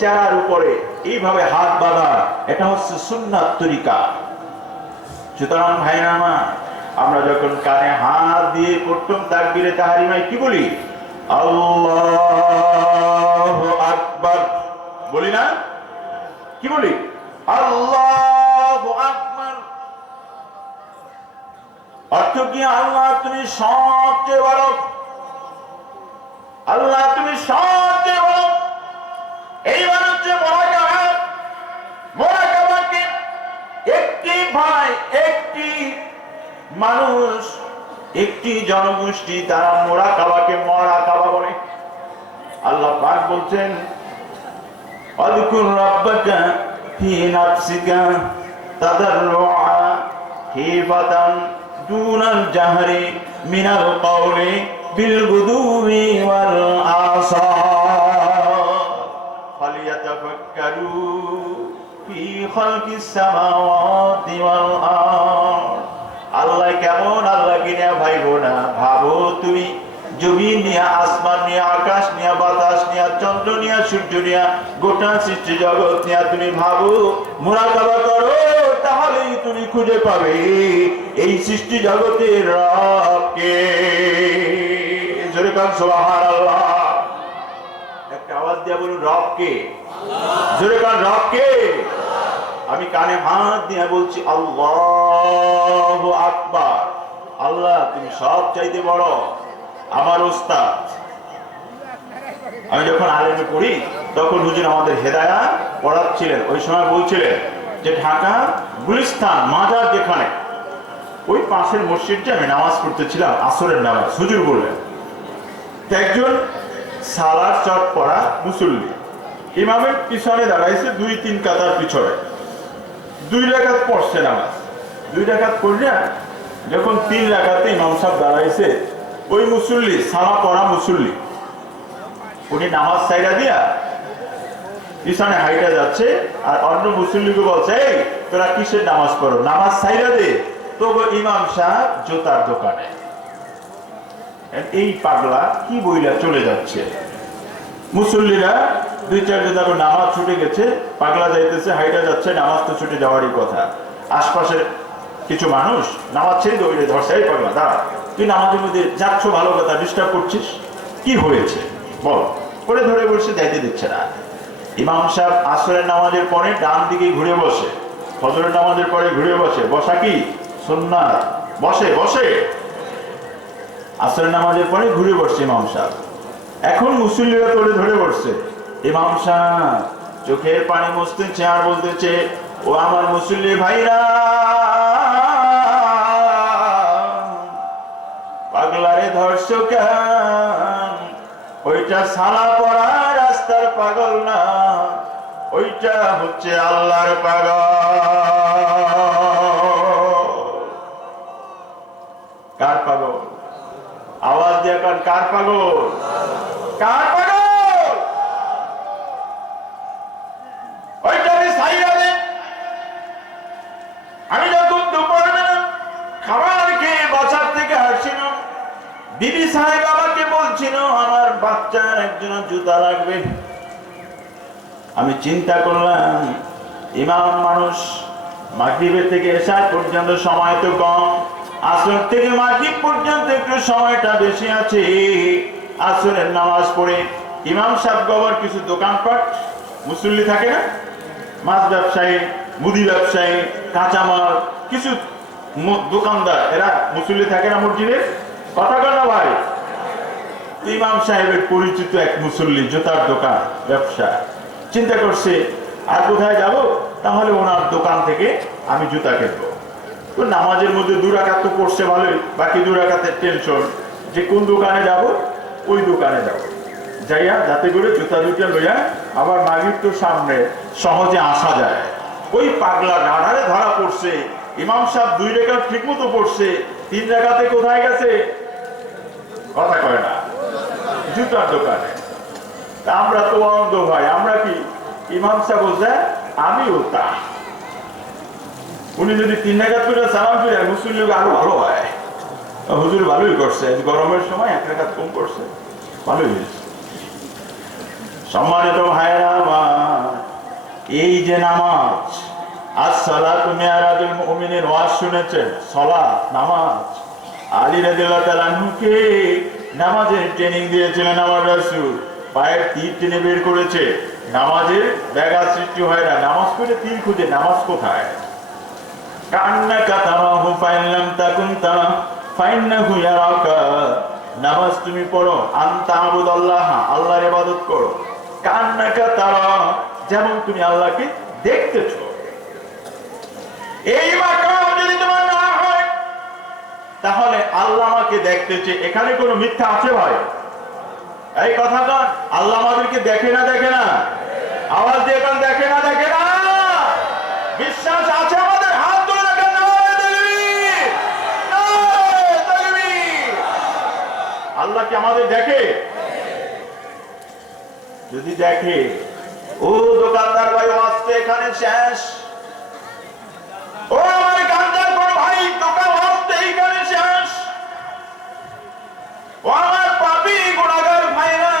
চেহারার উপরে এইভাবে হাত বাঁধা, এটা হচ্ছে সুন্নাত তরিকা। সুতরাং ভাইরা আমার, আমরা যখন কানে হাত দিয়ে পড়তাম তাকবীরে তাহরিমায় কি বলি? আল্লাহু আকবার বলি না? কি বলি? আল্লাহু আকবার। অর্থ কি? আল্লাহ তুমি সবচেয়ে বড়, আল্লাহ তুমি সবচেয়ে বড়। এইবার হচ্ছে মোরাকাবাকে একটি ভাই, একটি মানুষ, একটি জনগোষ্ঠী তারা মোরাকাবাকে মরাকাবা বলে। আল্লাহ পাক বলছেন, আযকুর রাব্বাকা ফি নাফসিকা তাদাররুআ হিফাতান দুনাল জাহরি মিনাল কওলি বিল গুদুবি ওয়াল আসাল ফালিয়াতাফাক্কারু ফি খালকিস সামাওয়াতি ওয়াল আরদ। আল্লাহ কেমন? আল্লাহকে নিয়ে ভাইবো না, ভাবো তুমি জমিন নিয়ে, আসমান নিয়ে, আকাশ নিয়ে, বাতাস নিয়ে, চন্দ্র নিয়ে, সূর্য নিয়ে, গোটা সৃষ্টি জগৎ নিয়ে তুমি ভাবো, মুরাকাবা করো, তাহলেই তুমি খুঁজে পাবে এই সৃষ্টি জগতের রবকে। জোরে কান সুবহানাল্লাহ। একটা আওয়াজ দিয়ে বলুন, রবকে। জোরে কান, রবকে। আমি কানে হাত দিয়ে বলছি, আল্লাহু আকবার। আল্লাহ তুমি সব চাইতে বড়, আমার ওস্তাদ। আমি যখন আলেমে পড়ি তখন হুজুর আমাদের হেদায়া পড়াচ্ছিলেন। ওই সময় বলছিলেন যে ঢাকা গুলিস্তান মাজার যেখানে, ওই পাশের মসজিদে আমি নামাজ পড়তেছিলাম, আসরের নামাজ। হুজুর বললেন একজন সালার চট পড়া মুসল্লি ইমামের পিছনে দাঁড়াইছে, 2-3 কাতার পিছনে, 2 রাকাত পড়ছে নামাজ। 2 রাকাত পড়লে যখন 3 রাকাতে ইমাম সাহেব দাঁড়াইছে, ওই মুসল্লি, সালা পড়া মুসল্লি, উনি নামাজ সাইরা দিয়া পিছনে হাইটা যাচ্ছে, আর অন্য মুসল্লিকে বলছে, এই তোরা কিসের নামাজ পড়ো, নামাজ সাইরা দে। তো ইমাম সাহেব জুতার দোকানে। এই পাগলা কি বইলা চলে যাচ্ছে, মুসল্লিরা 2-4 জোতা নামাজ ছুটে গেছে, পাগলা যাইতেছে, হাইটা যাচ্ছে, নামাজ তো ছুটে যাওয়ারই কথা। আশপাশের কিছু মানুষ নামাজ ছেড়ে দৌড়ে ধরছে, এই পাগলা দাঁড়া, তুই নামাজের মধ্যে যাচ্ছ, ভালো কথা, ডিস্টার্ব করছিস, কি হয়েছে বল। করে ধরে বসে যাইতে দিচ্ছে না। ইমাম সাহেব আসরের নামাজের পরে ডান দিকে ঘুরে বসে, ফজরের নামাজের পরে ঘুরে বসে, বসা কি সুন্নাত, বসে বসে আসরের নামাজের পরে ঘুরে বসছে ইমাম সাহেব। এখন মুসল্লিরা তোলে ধরে বসছে, ইমাম সাহেব চোখের পানি মুছতেছে আর বলতেছে, ও আমার মুসল্লি ভাইরা, পাগলারে ধর্ষ কেন? ওইটা সালা পড়া রাস্তার পাগল না, ওইটা হচ্ছে আল্লাহর পাগল। কার পাগল? আওয়াজ দিয়ে কার? কার পাগল? কার পাগল? ওইটা সাইরা দে। আমি যখন দুপুরবেলা খাবার খেয়ে বাসার থেকে আসছিলাম, বিবি সাহেব আমাকে বলছিল আমার বাচ্চার একজন জুতা লাগবে। আমি চিন্তা করলাম, ইমাম মানুষ, মাগরিবের থেকে এশা পর্যন্ত সময় তো কম, আসর থেকে মাগরিব পর্যন্ত একটু সময়টা বেশি আছে। আসরের নামাজ পড়ে ইমাম সাহেব গবর কিছু দোকানপাট মুসল্লি থাকে না, মাছ ব্যবসায়ী, মুদি ব্যবসায়ী, কাঁচামাল, কিছু দোকানদার, এরা মুসল্লি থাকে না মসজিদে, কথা কর না ভাই। ইমাম সাহেবের পরিচিত এক মুসল্লি, জুতার দোকান, ব্যবসা। চিন্তা করছে আর কোথায় যাব, তাহলে ওনার দোকান থেকে আমি জুতা কিনবো। তো নামাজের মধ্যে 2 রাকাত তো পড়ছে ভালোই, বাকি 2 রাকাতের টেনশন যে কোন দোকানে যাব, ওই দোকানে যাব, যাইয়া যাতে করে জুতা দুটা লইয়া আবার মাগরিব তো সামনে, সহজে আসা যায়। ওই পাগলা রাডারে ধরা পড়ছে, ইমাম সাহেব 2 রাকাত ঠিক মতো পড়ছে, 3 রাকাতে কোথায় গেছে, কথা কয় না, জুতার দোকানে। আমরা তো অন্ধ ভাই, আমরা কি ইমাম সাহেব বলছে আমিও তা, উনি যদি 3 রাকাত করে সালাম ফিরে মুসলিম লোক আরো ভালো হয়। হুজুর ভালোই করছে, গরমের সময় 1 রাকাত কম করছে, ভালোই হয়েছে। সম্মানিত ভাইরা, এই যে নামাজ, as-salatu mi'rajul mu'minin ওয়াজ শুনেছেন, সালাত নামাজ। আলী রাদিয়াল্লাহু তাআলা আনহুকে নামাজের ট্রেনিং দিয়েছিলেন আমার রাসূল। পায়ের তীর টেনে বের করেছে, নামাজের ব্যাঘাত সৃষ্টি হয় না। নামাজ পড়ে তীর খুঁজে, নামাজ কোথায়? কান্নাকা তারাহু ফাইন লাম তাকুন তারা ফাইন্নাহু ইয়ারাকা। নামাজ তুমি পড়ো, আনতা আবুদাল্লাহ, আল্লাহর ইবাদত করো, কান্নাকা তারা, যেমন তুমি আল্লাহকে দেখতেছো। এই মাকাম যদি তোমার না হয়, তাহলে আল্লাহ আমাকে দেখতেছে, এখানে কোনো মিথ্যা আছে ভাই? এই কথা কন, আল্লাহ আমাদেরকে দেখে না? দেখে না? আওয়াজ দিয়ে কন, দেখে না? দেখে না? বিশ্বাস আছে আমাদের? হাত তুলে দেখেন, নারায়ে তাকবীর, নারায়ে তাকবীর। আল্লাহ কি আমাদের দেখে? যদি দেখে, ও দোকানদার ভাই, ওয়াজ তো এখানে শেষ। ও আমার গান্ধার কোন ভাই, দোকান ওয়াজ তো এইখানে শেষ। ও আমার পাপী গুনাহগার ভাইরা,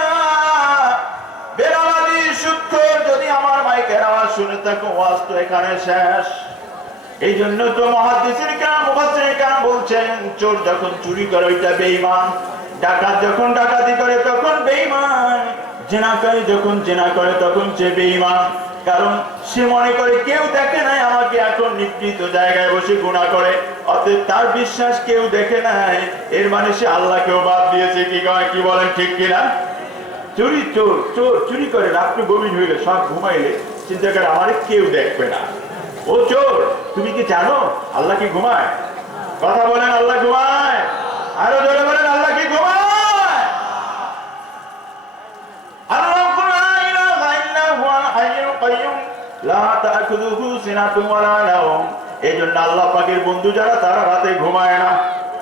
বেনামাজি সুদখোর, যদি আমার মাইকের আওয়াজ শুনে থাকো, ওয়াজ তো এখানে শেষ। এই জন্য তো মুহাদ্দিসিন কেরাম, মুফাসসিরিন কেরাম বলছেন, চোর যখন চুরি করে ওইটা বেঈমান, ডাকাত যখন ডাকাতি করে তখন বেঈমান, জিনাকারী যখন জিনা করে তখন সে বেঈমান। কারণ সে মনে করে কেউ দেখে নাই আমাকে, এখন নিভৃত জায়গায় বসে গুনাহ করে, অতএব তার বিশ্বাস কেউ দেখে নাই, এর মানে সে আল্লাহকেও বাদ দিয়েছে। কি কয়, কি বলেন, ঠিক কিনা? চুরি, চোর চোর চুরি করে, রাত্রে গভীর হইলে, সব ঘুমাইলে চিন্তা করে আমার কেউ দেখবে না। ও চোর, তুমি কি জানো আল্লাহ কি ঘুমায়? কথা বলেন, আল্লাহ ঘুমায়? আরো জোরে বলেন, আল্লাহ কি ঘুমায়? আল্লাহ লা ইলাহা ইল্লা হুয়াল হাইয়ুল কাইয়্যুম লা তা'খুযুহু সিনাতুন ওয়া লা নাওম। এইজন্য আল্লাহ পাকের বন্ধু যারা, তারা রাতে ঘুমায় না।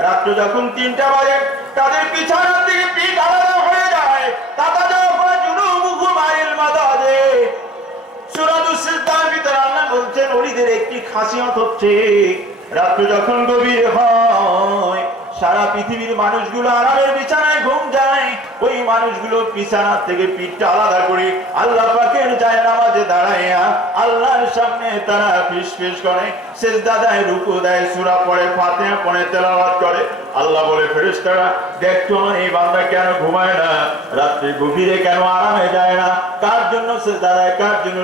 রাত্র যখন ৩টা বাজে, তাদের বিছানার দিকে পিঠ আলাদা হয়ে যায়। তাতাজাফা জুনুবুহুম আনিল মাদাজি। সূরাতুস সিজদার ভিতরে আল্লাহ বলছেন, ওলিদের একটি খাসিয়ত হচ্ছে, রাত্র যখন গভীর হয়, সারা পৃথিবীর মানুষগুলো আরামের বিছানায় ঘুম যায়, ওই মানুষগুলো বিছানা থেকে পিঠটা আলাদা করে আল্লাহ পাকের জায়নামাজে দাঁড়াইয়া আল্লাহর সামনে তারা ফিসফিস করে, সিজদা দেয়, রুকু দেয়, সূরা পড়ে, ফাতিহা পড়ে, তেলাওয়াত করে। আল্লাহ বলে, ফেরেশতারা দেখতো আমার এই বান্দা কেন ঘুমায় না, রাত্রে গভীরে কেন আরামে যায় না, কার জন্য সিজদা দেয়, কার জন্য